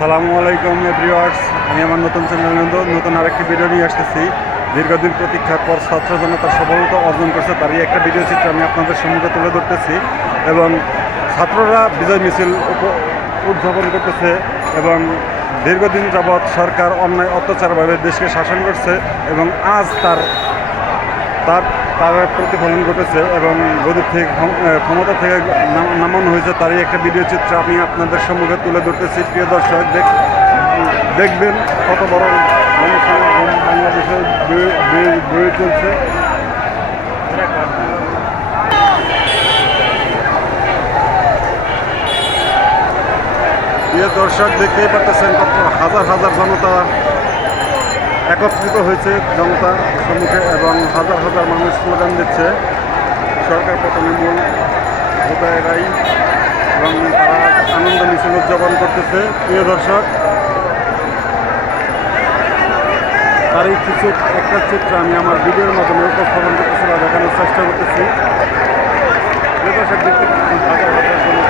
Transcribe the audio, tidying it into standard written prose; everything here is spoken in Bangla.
সালামু আলাইকুম এভরিওয়ার্স, আমি আমার নতুন চ্যানেল নতুন আরেকটি ভিডিও নিয়ে আসতেছি। দীর্ঘদিন প্রতীক্ষার পর ছাত্র জনতা সফলতা অর্জন করছে, তারই একটা ভিডিও চিত্র আমি আপনাদের সম্মুখে তুলে ধরতেছি। এবং ছাত্ররা বিজয় মিছিল উদযাপন করতেছে এবং দীর্ঘদিন যাবৎ সরকার অন্যায় অত্যাচারভাবে দেশকে শাসন করছে এবং আজ তার তার তার প্রতিফলন ঘটেছে এবং গদির থেকে ক্ষমতা থেকে নামানো হয়েছে, তারই একটা ভিডিও চিত্র আমি আপনাদের সম্মুখে তুলে ধরতেছি। প্রিয় দর্শক, দেখবেন কত বড় জনসমাগম বাংলাদেশে বয়ে চলছে। প্রিয় দর্শক, দেখতেই পাচ্ছেন কত হাজার হাজার জনতা একত্রিত হয়েছে জনতা সম্মুখে এবং হাজার হাজার মানুষ স্লোগান দিচ্ছে সরকার পতনের মূল হোতায়েরাই, এবং তারা আনন্দ মিছিল উদযাপন করতেছে। প্রিয় দর্শক, তারই কিছু একটা চিত্র আমি আমার ভিডিওর মাধ্যমে উপস্থাপন করতেছি বা দেখানোর চেষ্টা করতেছি। প্রিয় দর্শক, দেখতে পাচ্ছেন হাজার হাজার